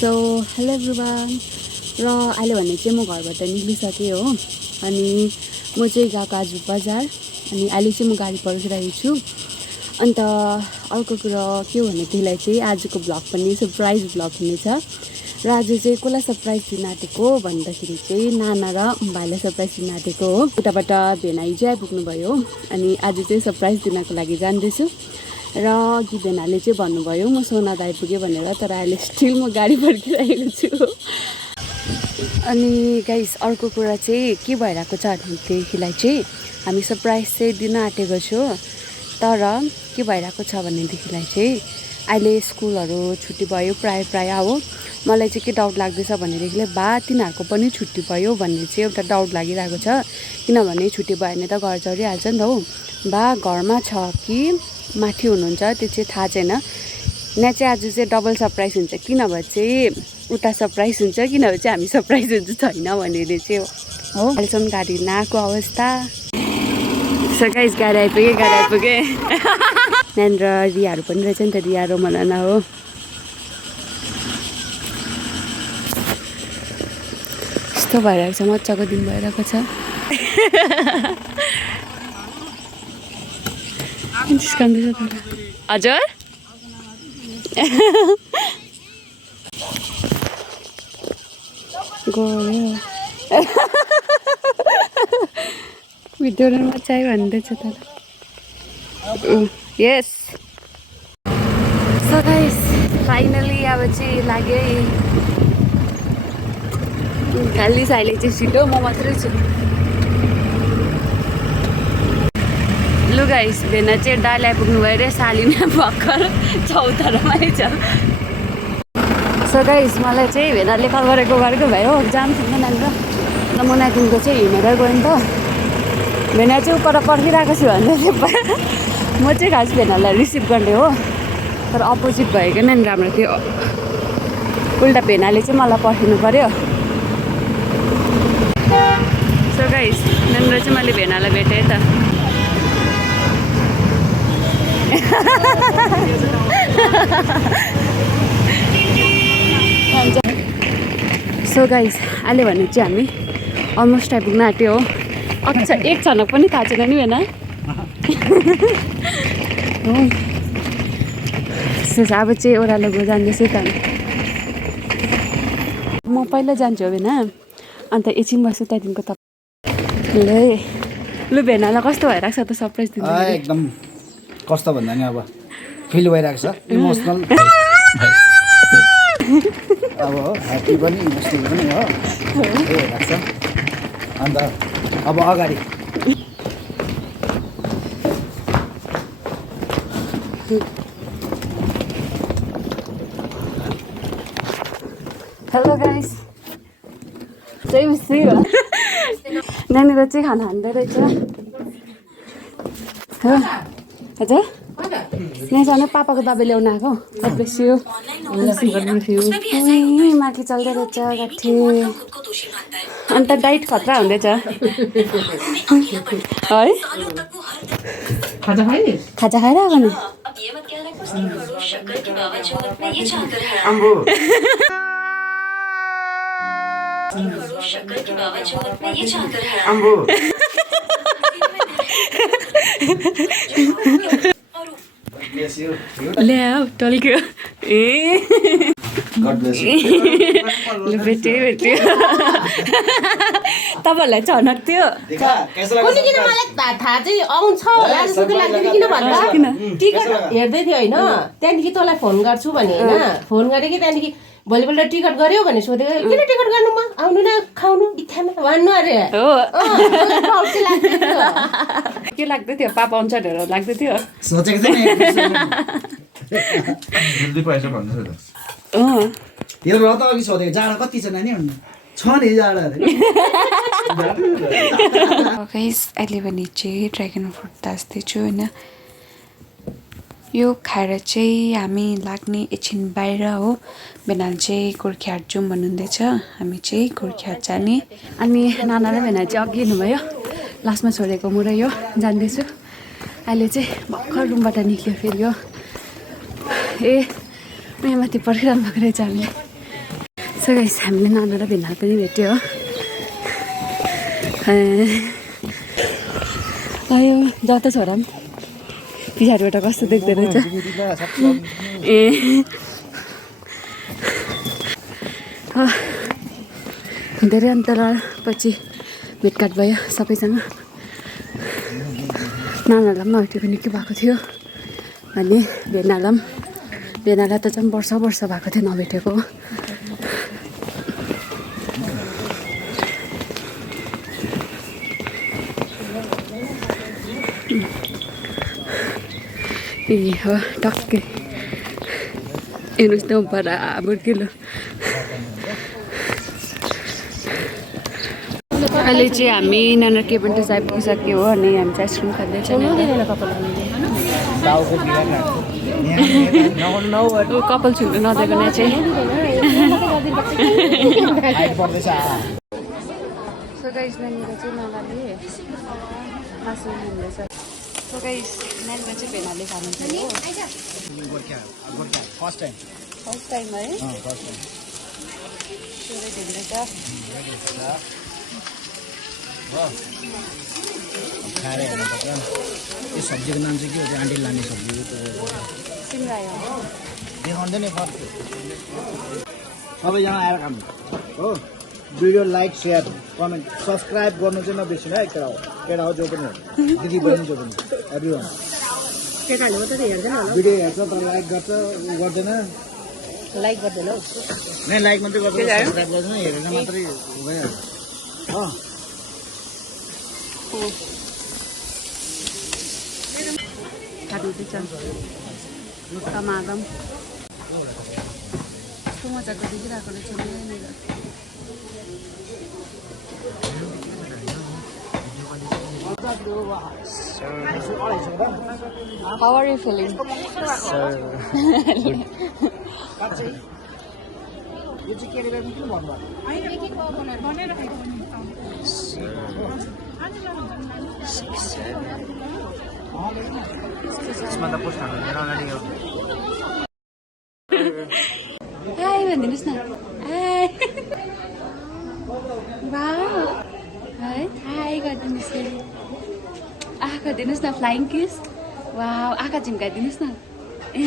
So hello everyone र अहिले भने चाहिँ म घरबाट निक्लिसकेँ हो अनि म चाहिँ गएको आज बजार अनि अहिले चाहिँ म गाडी पर्खिरहेको छु। अन्त अर्को कुरा के हो भनेदेखिलाई चाहिँ आजको भ्लग पनि सरप्राइज भ्लग हुनेछ र आज चाहिँ कसलाई सरप्राइज दिन आँटेको भन्दाखेरि चाहिँ नाना र भाइलाई सरप्राइज दिन आँटेको हो। उताबाट भेना हिजो आइपुग्नु भयो अनि आज चाहिँ सरप्राइज दिनको लागि जाँदैछु र अघि भेनाले चाहिँ भन्नुभयो म सोनादा आइपुगेँ भनेर, तर अहिले स्टिल म गाडी पर्खिरहेको छु। अनि गाइस अर्को कुरा चाहिँ के भइरहेको छ भनेदेखिलाई चाहिँ हामी सरप्राइज चाहिँ दिन आँटेको छु, तर के भइरहेको छ भनेदेखिलाई चाहिँ अहिले स्कुलहरू छुट्टी भयो प्राय हो। मलाई चाहिँ के डाउट लाग्दैछ भनेदेखिलाई बा तिनीहरूको पनि छुट्टी भयो भन्ने चाहिँ एउटा डाउट लागिरहेको छ, किनभने छुट्टी भयो भने त घर चढिहाल्छ नि त हो। बा घरमा छ कि माथि हुनुहुन्छ त्यो चाहिँ थाहा छैन। यहाँ चाहिँ आज चाहिँ डबल सरप्राइज हुन्छ, किनभने चाहिँ उता सरप्राइज हुन्छ किनभने चाहिँ हामी सरप्राइज हुन्छ छैन भनेर चाहिँ हो। अहिलेसम्म गाडी नआएको अवस्था। गाइस गाडी आइपुगेँ यहाँनिर रियाहरू पनि रहेछ नि त, रिया र मनाना हो। यस्तो भइरहेको छ, मजाको दिन भइरहेको छ। हजुर गयो भिडियोमा मजा आयो भन्दैछ तर यस। सो गाइस फाइनली अब चाहिँ लाग्यो खाली साइले चाहिँ छिटो म मात्रै छु। लु गाइस भेना चाहिँ डाल आइपुग्नु भयो रे, सालिना भर्खर चौतारामै छ। सो गाइस मलाई चाहिँ भेनाले कल गरेको भयो जाम थिएन नानीर र म नातिनको चाहिँ हिँडेर गएँ नि त। भेना चाहिँ उपर पर्खिरहेको छु भन्दै म चाहिँ खास भेनालाई रिसिभ गर्ने हो, तर अपोजिट भयो क्या नानी राम्रो थियो। उल्टा भेनाले चाहिँ मलाई पर्खिनु पर्यो। सो गाइस नानीर चाहिँ मैले भेनालाई भेटेँ त। सो गाइस अहिले भने चाहिँ हामी अलमोस्ट आइपुग्न आँट्यो हो। अच्छा एक छनक पनि थाहा छैन नि भेना। अब चाहिँ ओह्रालो गयो जाँदैछु त म पहिला जान्छु हो भेना, अन्त एकछिन बस्छु त्यहाँदेखिको त लु भेनालाई कस्तो भइरहेको छ त सरप्राइज दिनु? एकदम कस्तो भन्दा नि अब फिल भइरहेको छ, इमोसनल अब ह्याप्पी पनि इमोसनल पनि हो भइरहेको छ। अन्त अब अगाडि हेलो गाइस नानीले चाहिँ खाना हान्दै रहेछ। हजुर यहाँ जानु पापाको दबाई ल्याउन आएको एप्रेसियो माथि चल्दै रहेछ गाठी। अन्त डाइट खतरा हुँदैछ है। खाजा खाएर आएको नि ल्या टल्क्यो भेट्यो तपाईँहरूलाई छनक थियो थाहा चाहिँ आउँछ होला जस्तो लाग्दैन। किन भन्दा टिकट हेर्दै थियो होइन, त्यहाँदेखि तँलाई फोन गर्छु भने होइन, फोन गरेँ कि त्यहाँदेखि भोलिपल्ट टिकट गऱ्यो भने सोधेको किन टिकट गर्नुमा आउनु न खाउनु इच्छामा भन्नु अरे के लाग्दै थियो पापा आउँछ भनेर लाग्दै थियो। सोचेको थिएन त अघि सोधेको जाडो कति छ नानी भन्नु छ नि जाडो अहिले भने चाहिँ ड्र्यागन फ्रुट तास्दैछु होइन। यो खाएर चाहिँ हामी लाग्ने एकछिन बाहिर हो। भेनाले चाहिँ गोर्खियाहाट जाउँ भन्नुहुँदैछ, हामी चाहिँ गोर्खियाहाट जाने। अनि नाना र भेना चाहिँ अघि हिँड्नुभयो, लास्टमा छोडेको म र यो जाँदैछु। अहिले चाहिँ भर्खर रुमबाट निक्ल्यो फेरि हो। ए यहाँ माथि पर्खिरहनु भएको रहेछ हामी। सो गाइस हामीले नाना र भेना पनि भेट्यो हो आयो जता छोरा पनि पछाडिबाट कस्तो देख्दो रहेछ ए धेरै अन्तराल पछि भेटघाट भयो सबैसँग नानालाई पनि नभेटेको निकै भएको थियो अनि भेनालाई त झन् वर्ष भएको थियो नभेटेको ए हो टक्कै हेर्नुहोस् न बराबर किलो अहिले चाहिँ हामी नाना केबन्टेज आइपुगिसक्यो हो अनि हामी चाहिँ आइसक्रिम खाँदैछौँ कपाल छुनु नदिएको नै चाहिँ सो गाइस नानीको चाहिँ नानाले मासु खाँदैछ सो गाइस नानीको चाहिँ भेनाले खानुहुन्छ फर्स्ट टाइम है खाएर हेर्नुपर्छ यो सब्जीको नाम चाहिँ के हो आन्टी लाने सब्जी सिमरायो देखाउँदैन फर्क अब यहाँ आएर खानु हो video like share comment subscribe गर्नु चाहिँ नबिर्सिनु है केटा हो जो पनि हो दिदी बहिनी जो पनि एभ्रिवान केटाहरूले मात्रै हेर्दैन भिडियो हेर्छ तर लाइक गर्छ गर्दैन लाइक गर्दैन नै लाइक मात्रै गर्छ सब्सक्राइब गर्दैन हेरेर मात्रै भइहाल्छ हो खाँदैछ टमाटम कस्तो मजाको देखिरहेको रहेछ यहाँनिर How are you feeling? Hai भनिदिनुहोस् न हाई वाउ है हाई गरिदिनुहोस् आँखा गरिदिनुहोस् न फ्लाइङ किस वाउ आँखा झिम्काइदिनुहोस् न ए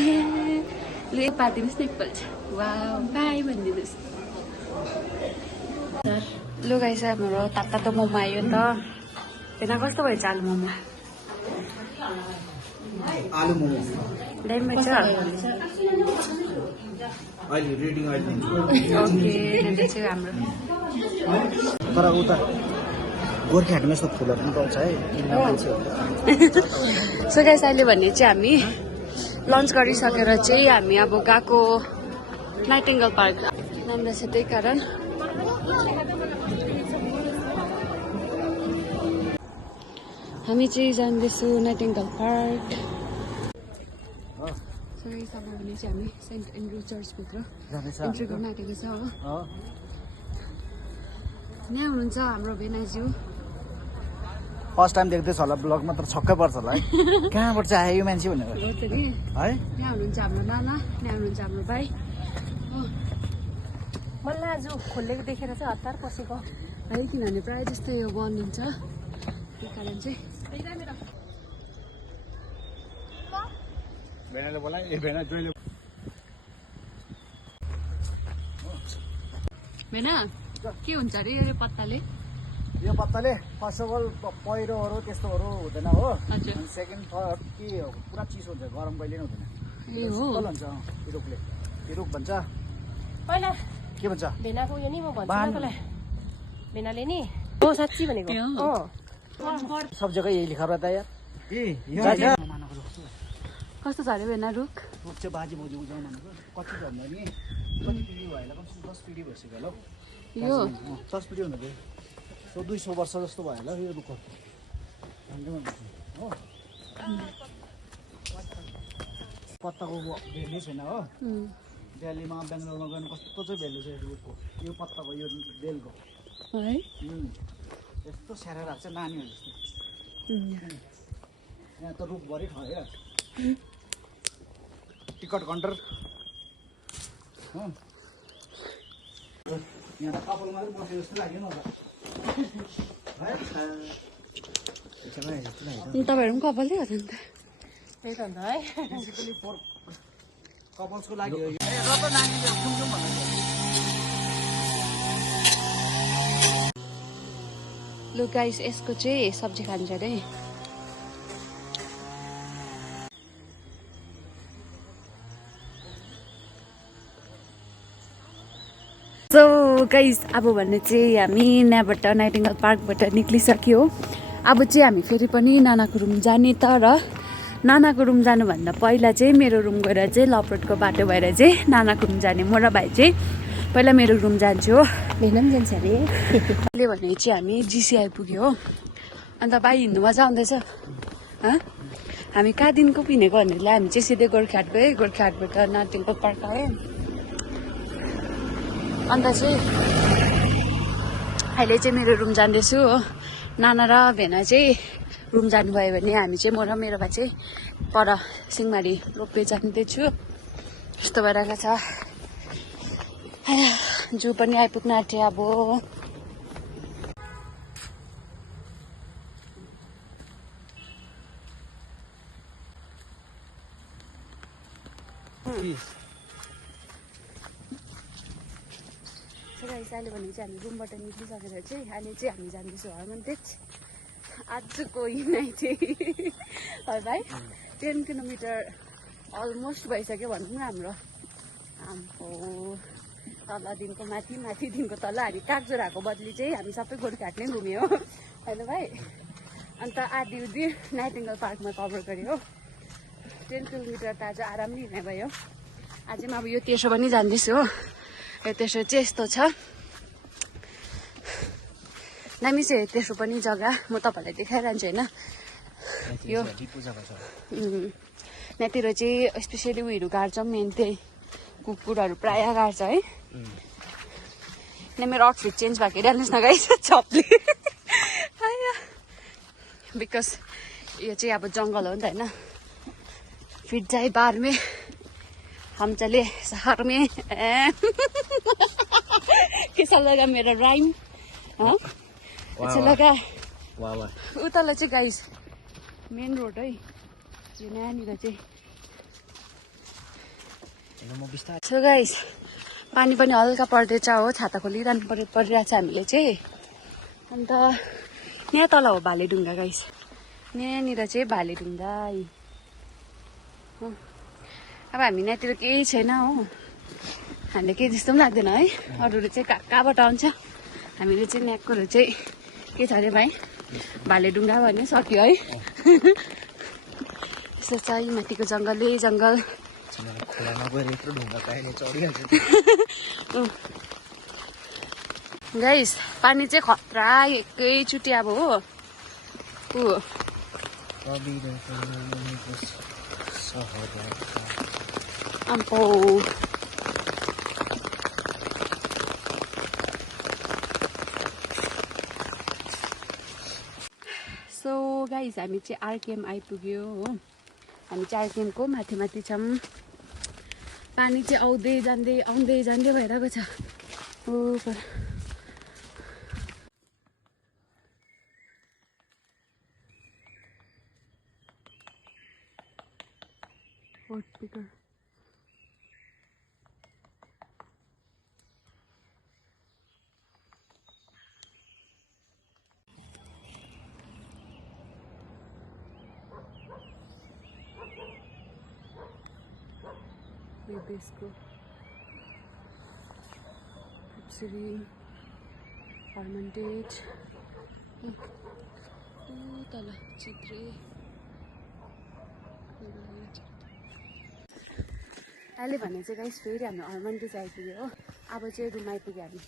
लु एक पारिदिनुहोस् न एकपल्ट वाउ बाई भनिदिनुहोस् लु गाइस हाम्रो तातो मोमो आयो त त्यहाँ कस्तो भएछ आलु मोमो आलु मोमो दामी छ अहिले रेटिङ अहिले ओके त्यो चाहिँ हाम्रो तर उता गोर्खाहाटमा यस्तो फुलहरू पनि पाउँछ है सो गाइस अहिले भने चाहिँ हामी लन्च गरिसकेर चाहिँ हामी अब गएको नाइटिङ्गल पार्क नाम्रा छ त्यही कारण हामी चाहिँ जाँदैछौँ नाइटिङ्गल पार्क सो गाइस अब भने चाहिँ हामी सेन्ट एन्ड्रु चर्चभित्र इन्ट्री गर्न आँटेको छ हो यहाँ हुनुहुन्छ हाम्रो भेनाज्यू फर्स्ट टाइम देख्दैछ होला ब्लगमा तर छक्कै पर्छ होला है कहाँबाट चाहिँ आयो यो मान्छे भनेर हो त नि है यहाँ हुनुहुन्छ हाम्रो नाना यहाँ हुनुहुन्छ हाम्रो भाइ मलाई आज खोलेको देखेर चाहिँ हतार पसेको है किनभने प्रायः जस्तो यो बन्द हुन्छ त्यही कारण चाहिँ भेनाले बोलाए ए भेना जोइले भेना के हुन्छ अरे यो पत्ताले यो पत्ताले फर्स्ट अफ अल पहिरोहरू त्यस्तोहरू हुँदैन हो हजुर अनि सेकेन्ड थर्ड के हो पुरा चिसो हुन्छ गरम कहिले नै हुँदैन ए हो शीतल हुन्छ हिरुकले हिरुक भन्छ पहिला के भन्छ भेनाको यो नि म भन्छु तपाईँलाई भेनाले नि हो साँच्ची भनेको सब जग्गा यही लेखा रहता यार कस्तो छ अरे भेना रुख रुख चाहिँ बाजे बोजू जाउँ भनेको कति भन्दा नि कति पिँढी भयो होला कति 10 पिँढी भइसक्यो होला यो 10 पिँढी हुँदा सो 200 वर्ष जस्तो भयो होला यो रुख हो पत्ताको भेल्यु छैन हो दिल्लीमा बेङ्गलोरमा गयो भने कस्तो चाहिँ भेल्यु छ यो रुखको यो पत्ताको यो बेलको है यस्तो स्याहारेर राख्छ नानीहरू जस्तो यहाँ त रुखभरि ठगिरहेको छ टिकट काउन्टर यहाँ त कपाल मात्रै बसेको जस्तो लाग्यो नि मलाई है जस्तो लाग्यो तपाईँहरू पनि कपालै हो त त्यही त अन्त है बेसिकली फर कपल्सको लागि हो यो। ए र त नानीले घुमघुम भन्नु लु गाइस यसको चाहिँ सब्जी खान्छ अरे सो गाइस अब भने चाहिँ हामी यहाँबाट नाइटिङ्गल पार्कबाट निक्लिसक्यो अब चाहिँ हामी फेरि पनि नानाको रुम जाने तर नानाको रुम जानुभन्दा पहिला चाहिँ मेरो रुम गएर चाहिँ लपरोटको बाटो भएर चाहिँ नानाको रुम जाने म र भाइ चाहिँ पहिला मेरो रुम जान्छु हो भेना पनि जान्छ अरे अहिले भने चाहिँ हामी जिसी आइपुग्यो हो अन्त भाइ हिँड्नु मजा आउँदैछ हामी कहाँदेखिको पिनेको भन्नेलाई हामी चाहिँ सिधै गोर्खाहाट गयो गोर्खाहाटबाट नाइटिङ्गल पार्क आयो अन्त चाहिँ अहिले चाहिँ मेरो रुम जाँदैछु हो नाना र भेना चाहिँ रुम जानुभयो भने हामी चाहिँ म र मेरो भाइ चाहिँ पर सिंहमारी रोपवे जाँदैछु यस्तो भइरहेको छ जू पनि आइपुग्न आँट्यो अब अहिले भने चाहिँ हामी रुमबाट निक्लिसकेर चाहिँ अहिले चाहिँ हामी जाँदैछौँ हर्मन्टेज आजको हिँडाइ चाहिँ है भाइ 10 किलोमिटर अलमोस्ट भइसक्यो भनौँ न हाम्रो तलदेखिको माथि माथिदेखिको तल हामी कागजोराको बदली चाहिँ हामी सबै गोर्खाहाट नै घुम्यो हो होइन भाइ अन्त आधी उधी नाइटिङ्गल पार्कमा कभर गऱ्यो हो 10 किलोमिटर त आज आरामले हिँड्ने भयो अझै म अब यो तेर्सो पनि जान्दैछु हो यो तेर्सो चाहिँ यस्तो छ दामी चाहिँ तेर्सो पनि जग्गा म तपाईँलाई देखाइरहन्छु होइन यो यहाँतिर चाहिँ स्पेसली उयोहरू गाड्छ मेन त्यही कुकुरहरू प्रायः गाड्छ है यहाँ मेरो आउटफिट चेन्ज भएको हेरिहाल्नुहोस् न गाइस चप्ली बिकज यो चाहिँ अब जङ्गल हो नि त होइन फिर जाए बार में हम चले शहर में कैसा लगा मेरा राइम अच्छा लगा उतालाई चाहिँ गाइस मेन रोड है यो यहाँनिर चाहिँ सो गाइस पानी पनि हल्का पर्दैछ हो छाता खोलिरहनु परिरहेछ हामीले चाहिँ अन्त यहाँ तल हो भालेढुङ्गा गाइस यहाँनिर चाहिँ भालेढुङ्गा अब हामी यहाँतिर केही छैन हो हामीले केही जस्तो पनि लाग्दैन है अरूहरू चाहिँ कहाँबाट आउँछ हामीले चाहिँ यहाँकोहरू चाहिँ के छ अरे भाइ भालेढुङ्गा भन्ने सक्यो है यस्तो छ यी माथिको जङ्गलै जङ्गल गाइस पानी चाहिँ खतरा एकैचोटि अब हो अम्पो सो गाइस हामी चाहिँ आरकेएम आइपुग्यो हो हामी चाहिँ आरकेएमको माथि माथि छौँ पानी चाहिँ आउँदै जाँदै भइरहेको छ हो पर स्पिकर देशको श्री हर्मन्टेज तल चित्रे अहिले भने चाहिँ गाइस फेरि हामी हर्मन्टेज आइपुग्यो हो अब चाहिँ रुम आइपुग्यो हामी